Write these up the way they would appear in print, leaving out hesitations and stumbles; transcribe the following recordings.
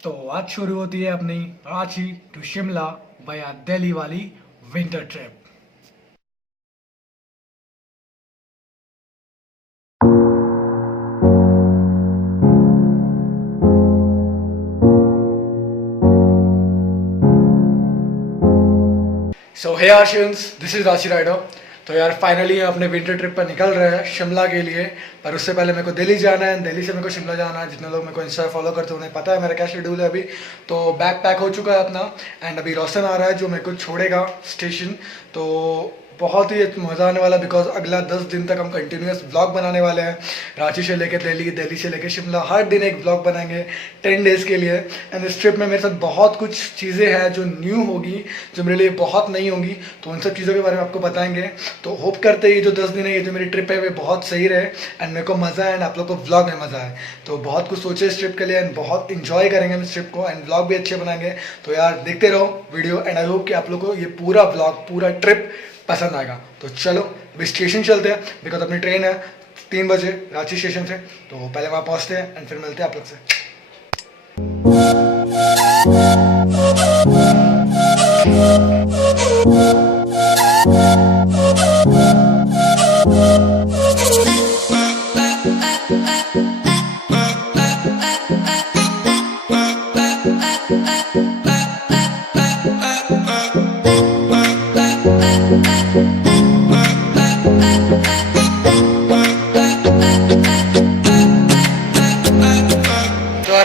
तो आज शुरू होती है अपनी रांची टू शिमला वया दिल्ली वाली विंटर ट्रिप। सो हे आशियंस, दिस इज रांची राइडर। तो यार फाइनली अपने विंटर ट्रिप पर निकल रहे हैं शिमला के लिए। पर उससे पहले मेरे को दिल्ली जाना है, दिल्ली से मेरे को शिमला जाना है। जितने लोग मेरे को इंस्टा फॉलो करते हैं उन्हें पता है मेरा क्या शेड्यूल है अभी। तो बैग पैक हो चुका है अपना एंड अभी रोशन आ रहा है जो मेरे को छोड़ेगा स्टेशन। तो बहुत ही मज़ा आने वाला बिकॉज अगला 10 दिन तक हम कंटिन्यूस ब्लॉग बनाने वाले हैं। रांची से लेकर दिल्ली, दिल्ली से लेकर शिमला, हर दिन एक ब्लॉग बनाएंगे 10 डेज़ के लिए। एंड इस ट्रिप में मेरे साथ बहुत कुछ चीज़ें हैं जो न्यू होगी, जो मेरे लिए बहुत नई होंगी। तो उन सब चीज़ों के बारे में आपको बताएंगे। तो होप करते हैं ये जो 10 दिन है, ये जो मेरी ट्रिप है, वे बहुत सही रहे एंड मेरे को मज़ा है एंड आप लोग को ब्लॉग में मज़ा आए। तो बहुत कुछ सोचे इस ट्रिप के लिए एंड बहुत इंजॉय करेंगे हम इस ट्रिप को एंड ब्लॉग भी अच्छे बनाएंगे। तो यार देखते रहो वीडियो एंड आई होप कि आप लोग को ये पूरा ब्लॉग, पूरा ट्रिप पसंद आएगा। तो चलो अभी स्टेशन चलते हैं बिकॉज अपनी ट्रेन है 3 बजे रांची स्टेशन से। तो पहले वहाँ पहुँचते हैं एंड फिर मिलते हैं आप लोग से।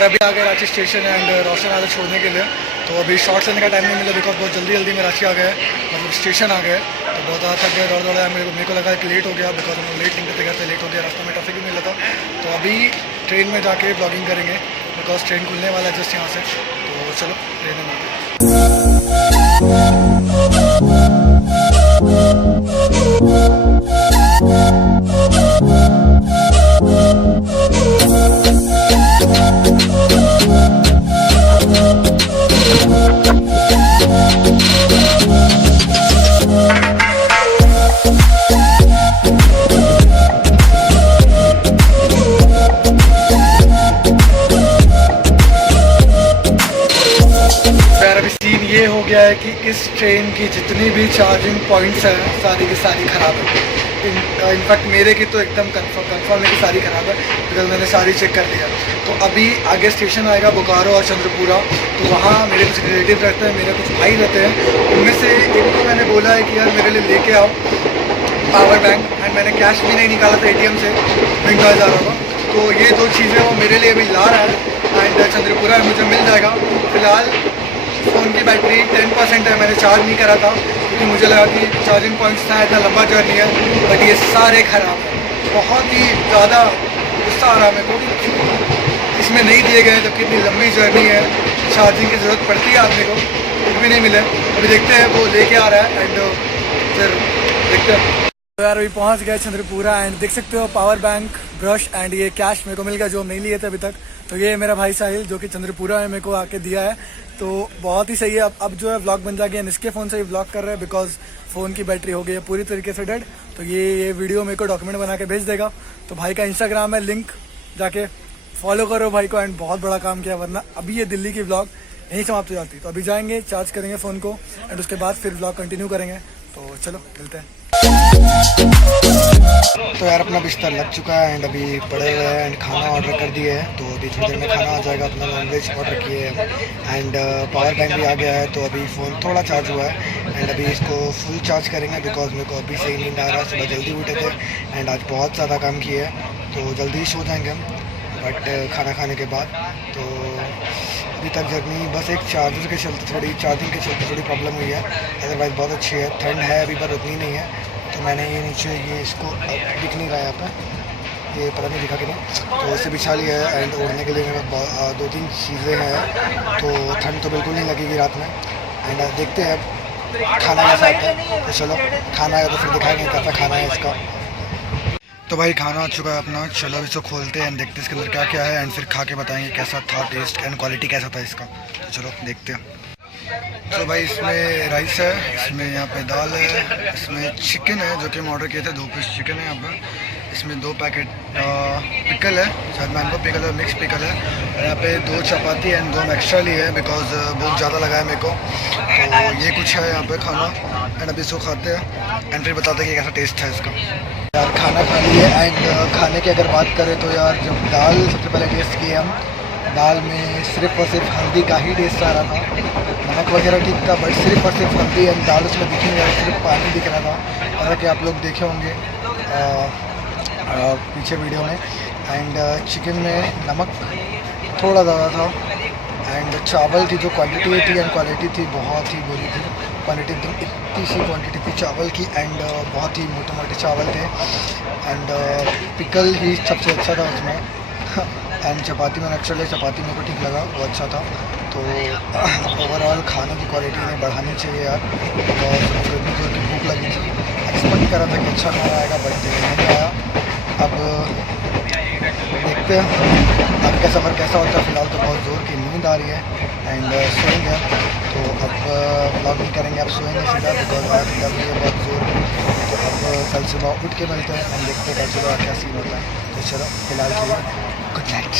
अभी आ गए रांची स्टेशन एंड रोशन आ गए छोड़ने के लिए। तो अभी शॉर्ट्स लेने का टाइम नहीं मिला बिकॉज बहुत जल्दी में रांची आ गए, मतलब स्टेशन आ गए। तो बहुत ज़्यादा थक गए, दौड़ मेरे को लगा कि लेट हो गया बिकॉज हम लेट निकलते गए थे, लेट हो गया, रास्ते में ट्रैफिक भी मिला था। तो अभी ट्रेन में जाके ब्लॉगिंग करेंगे बिकॉज ट्रेन खुलने वाला है जस्ट यहाँ से। तो चलो ट्रेन में मिलते हैं। ये हो गया है कि इस ट्रेन की जितनी भी चार्जिंग पॉइंट्स हैं सारी की सारी ख़राब है। इनफैक्ट मेरे की तो एकदम कंफर्म है कि सारी ख़राब है बिकॉज मैंने सारी चेक कर लिया। तो अभी आगे स्टेशन आएगा बोकारो और चंद्रपुरा। तो वहाँ मेरे कुछ रिलेटिव रहते हैं, मेरे कुछ भाई रहते हैं। उनमें से एक को मैंने बोला है कि यार मेरे लिए लेके आओ पावर बैंक एंड मैंने कैश भी नहीं निकाला था ATM से, महंगा जा रहा था। तो ये 2 चीज़ें वो मेरे लिए अभी ला रहा है एंड चंद्रपुरा में मुझे मिल जाएगा। फ़िलहाल फ़ोन की बैटरी 10% है, मैंने चार्ज नहीं करा था क्योंकि मुझे लगा कि चार्जिंग पॉइंट्स था, इतना लंबा जर्नी है। बट ये सारे ख़राब हैं, बहुत ही ज़्यादा गुस्सा आ रहा है मेरे को कि इसमें नहीं दिए गए जबकि इतनी लंबी जर्नी है, चार्जिंग की ज़रूरत पड़ती है आदमी को, कुछ भी नहीं मिले। अभी देखते हैं वो लेके आ रहा है एंड फिर देखते हैं। तो यार अभी पहुंच गया चंद्रपुरा एंड देख सकते हो पावर बैंक, ब्रश एंड ये कैश मेरे को मिल गया जो हम नहीं लिए थे अभी तक। तो ये मेरा भाई साहिल जो कि चंद्रपुरा में मेरे को आके दिया है। तो बहुत ही सही है। अब जो है व्लॉग बन जाएगा, इसके फ़ोन से ही व्लॉग कर रहे हैं बिकॉज फ़ोन की बैटरी हो गई है पूरी तरीके से डेड। तो ये वीडियो मेरे को डॉक्यूमेंट बना के भेज देगा। तो भाई का इंस्टाग्राम है, लिंक जाके फॉलो करो भाई को एंड बहुत बड़ा काम किया, वरना अभी ये दिल्ली की व्लॉग यहीं समाप्त हो जाती। तो अभी जाएंगे, चार्ज करेंगे फ़ोन को एंड उसके बाद फिर व्लॉग कंटिन्यू करेंगे। तो चलो मिलते हैं। तो यार अपना बिस्तर लग चुका है एंड अभी पड़े हुए हैं एंड खाना ऑर्डर कर दिए है। तो अभी थोड़ी देर में खाना आ जाएगा। अपना नॉनवेज ऑर्डर किए हैं एंड पावर बैंक भी आ गया है। तो अभी फ़ोन थोड़ा चार्ज हुआ है एंड अभी इसको फुल चार्ज करेंगे बिकॉज मेरे को अभी सही नींद आ रहा है। सुबह जल्दी उठे थे एंड आज बहुत ज़्यादा काम किए हैं तो जल्दी सो जाएंगे हम बट खाना खाने के बाद। तो अभी तक जर्नी बस एक चार्जर के चलते, थोड़ी चार्जिंग के चलते थोड़ी प्रॉब्लम हुई है, अदरवाइज़ बहुत अच्छी है। ठंड है अभी पर उतनी नहीं है। तो मैंने ये नीचे ये इसको दिख नहीं रहा है यहाँ पर, ये पता नहीं दिखा कि नहीं, तो इसे बिछा लिया है एंड ओढ़ने के लिए मेरे पास 2-3 चीज़ें हैं। तो ठंड तो बिल्कुल नहीं लगेगी रात में एंड देखते हैं खाना कैसा आता है। तो चलो खाना है तो फिर दिखाएंगे कैसा खाना है इसका। तो भाई खाना आ चुका है अपना, चलो इसको खोलते हैं एंड देखते हैं इसके अंदर क्या क्या है एंड फिर खा के बताएंगे कैसा था टेस्ट एंड क्वालिटी कैसा था इसका। तो चलो देखते हैं। तो भाई इसमें राइस है, इसमें यहाँ पे दाल है, इसमें चिकन है जो कि हम ऑर्डर किए थे, 2 पीस चिकन है यहाँ पे, इसमें 2 पैकेट पिकल है, शायद मैंगो पिकल और मिक्स पिकल है। और यहाँ पे 2 चपाती एंड 2 एक्स्ट्रा ली है बिकॉज बहुत ज़्यादा लगा है मेरे को। तो ये कुछ है यहाँ पे खाना एंड अभी इसको खाते हैं एंड फिर बताते हैं कि कैसा टेस्ट है इसका। यार खाना खा लिए एंड खाने की अगर बात करें तो यार जब दाल सबसे पहले टेस्ट किए हम, दाल में सिर्फ और सिर्फ हल्दी का ही टेस्ट आ रहा था, नमक वगैरह ठीक था बट सिर्फ और सिर्फ हल्दी एंड दाल उसमें दिख नहीं रहा, सिर्फ पानी दिख रहा था, जैसा कि आप लोग देखे होंगे पीछे वीडियो में। एंड चिकन में नमक थोड़ा ज़्यादा था एंड चावल की जो क्वांटिटी थी एंड क्वालिटी थी बहुत ही बुरी थी, क्वालिटी एकदम इतनी सी क्वांटिटी थी चावल की एंड बहुत ही मोटे मोटे चावल थे एंड पिकल ही सबसे अच्छा था उसमें एंड चपाती मैंने एक्चुअली चपाती मेरे को ठीक लगा, वो अच्छा था। तो ओवरऑल खाने की क्वालिटी में बढ़ानी चाहिए यार, और गर्मी जोर की भूख लगी थी, एक्सपेक्ट करा था कि अच्छा खाना आएगा बट नहीं आया। अब देखते हैं अब का सफ़र कैसा होता है। फ़िलहाल तो बहुत ज़ोर की नींद आ रही है एंड सोएंगे, तो अब व्लॉग नहीं करेंगे, अब सोएंगे सीधा बिकॉज आज लग रही है बहुत ज़ोर की। तो अब कल सुबह उठ के मिलते हैं एंड देखते हैं कल सुबह क्या सीन होता है। तो चलो फिलहाल के लिए गुड नाइट।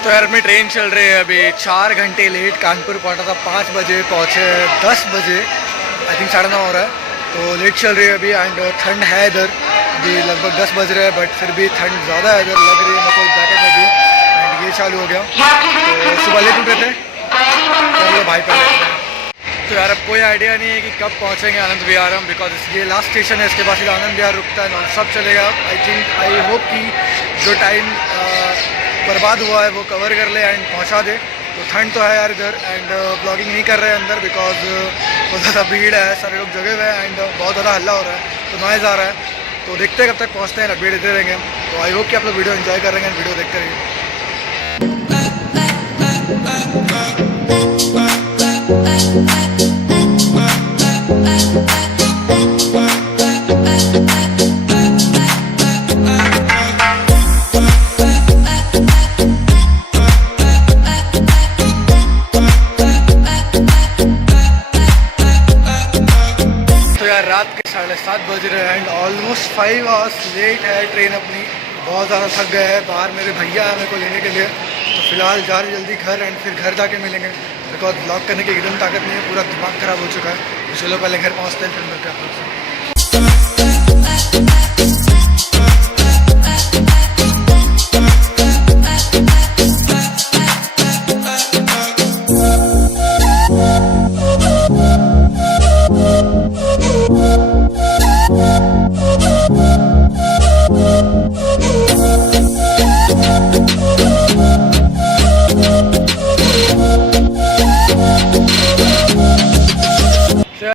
तो यार अपनी ट्रेन चल रही है अभी 4 घंटे लेट, कानपुर पहुंचा था 5 बजे, पहुंचे 10 बजे, आई थिंक 9:30 हो रहा है। तो लेट चल रही है अभी एंड ठंड है इधर, अभी लगभग 10 बज रहे हैं बट फिर भी ठंड ज़्यादा है इधर लग रही है, मतलब जैकेट में भी। एंड ये चालू हो गया, तो सुबह लेट उठे थे, चलो भाई पहले। तो यार अब कोई आइडिया नहीं है कि कब पहुंचेंगे आनंद विहार हम, बिकॉज ये लास्ट स्टेशन है, इसके बाद फिर आनंद विहार रुकता है, नॉन स्टॉप चलेगा। आई होप कि जो टाइम बर्बाद हुआ है वो कवर कर ले एंड पहुंचा दे। तो ठंड तो है यार इधर एंड ब्लॉगिंग नहीं कर रहे हैं अंदर बिकॉज बहुत ज़्यादा भीड़ है, सारे लोग जगह हुए हैं एंड बहुत ज़्यादा हल्ला हो रहा है, तो नॉइज़ आ रहा है। तो देखते हैं कब तक पहुँचते हैं, अपडेट देते रहेंगे। तो आई होप कि आप लोग वीडियो एंजॉय कर रहे हैं, वीडियो देखते रहिए। रात के 7:30 बज रहे हैं एंड ऑलमोस्ट 5 आवर्स लेट है ट्रेन अपनी, बहुत ज़्यादा थक गए हैं। बाहर मेरे भैया है मेरे को लेने के लिए, तो फिलहाल जा रहे जल्दी घर एंड फिर घर जाके मिलेंगे बिकॉज ब्लॉग करने की एकदम ताकत नहीं है, पूरा दिमाग ख़राब हो चुका है। तो चलो पहले घर पहुँचते हैं फिर मिलते हैं आप लोग से।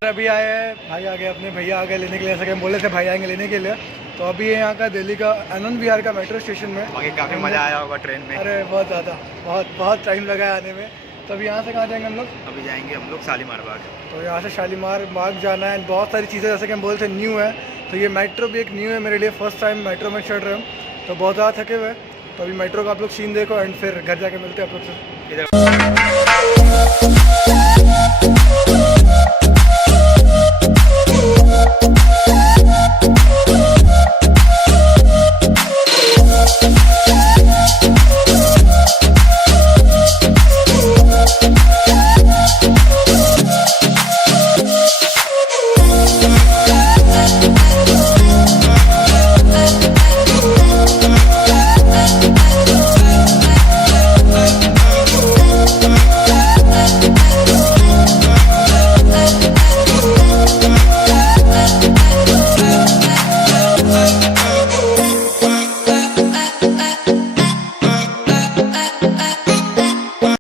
अभी आए हैं, भाई आ गए, अपने भैया आ गए लेने के लिए, ऐसा कि हम बोले थे भाई आएंगे लेने के लिए। तो अभी है यहाँ का दिल्ली का आनंद विहार का मेट्रो स्टेशन में। काफ़ी मज़ा आया होगा ट्रेन में। अरे बहुत ज़्यादा, बहुत टाइम लगा है आने में। तो अभी यहाँ से कहाँ जाएंगे हम लोग? अभी जाएंगे हम लोग शालीमार बाग। तो यहाँ से शालीमार बाग जाना है, बहुत सारी चीज़ें जैसे कि हम बोलते हैं न्यू है, तो ये मेट्रो भी एक न्यू है मेरे लिए, फर्स्ट टाइम मेट्रो में चढ़ रहे हम, तो बहुत ज़्यादा थके हुए हैं। तो अभी मेट्रो का आप लोग सीन देखो एंड फिर घर जाके मिलते हैं आप लोग से।